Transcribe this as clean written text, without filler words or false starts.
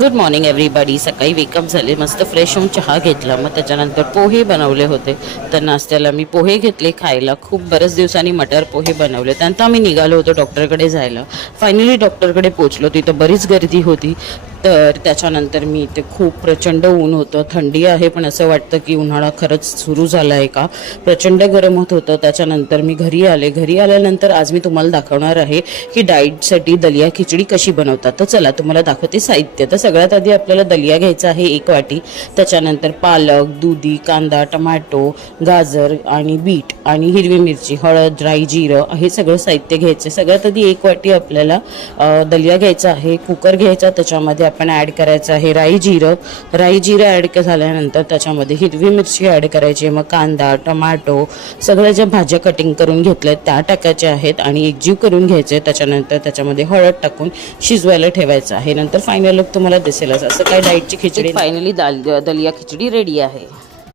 Good morning everybody. सकाळी wake up झाले, मस्त फ्रेश होऊन चहा घेतला, मग त्याच्यानंतर पोहे बनवले होते. तर नाश्त्याला मी पोहे घेतले खायला. खूप बऱ्याच दिवसांनी मटर पोहे बनवले. त्यानंतर आम्ही निघालो होतो डॉक्टरकडे जायला. फायनली डॉक्टरकडे पोचलो. तिथं बरीच गर्दी होती. तर त्याच्यानंतर मी इथे खूप प्रचंड ऊन होतं, थंडी आहे, पण असं वाटतं की उन्हाळा खरंच सुरू झाला आहे का. प्रचंड गरम होत होतं. त्याच्यानंतर मी घरी आले. घरी आल्यानंतर आज मी तुम्हाला दाखवणार आहे की डाएटसाठी दलिया खिचडी कशी बनवतात. तर चला तुम्हाला दाखवते साहित्य. तर सगळ्यात आधी आपल्याला दलिया घ्यायचा आहे 1 वाटी. त्याच्यानंतर पालक, दुधी, कांदा, टमाटो, गाजर आणि बीट आणि हिरवी मिरची, हळद, ड्राय जिरं हे सगळं साहित्य घ्यायचं. सगळ्यात आधी 1 वाटी आपल्याला दलिया घ्यायचा आहे. कुकर घ्यायचा, त्याच्यामध्ये आपण ॲड करायचं आहे राई जिरं. ॲड झाल्यानंतर त्याच्यामध्ये हिरवी मिरची ॲड करायची. मग कांदा, टमाटो सगळ्या ज्या भाज्या कटिंग करून घेतल्या त्या टाकायच्या आहेत आणि एकजीव करून घ्यायचे. त्याच्यानंतर त्याच्यामध्ये हळद टाकून शिजवायला ठेवायचं आहे. नंतर फायनल लुक तुम्हाला दिसेलच. असं काय डाएटची खिचडी. फायनली दलिया खिचडी रेडी आहे.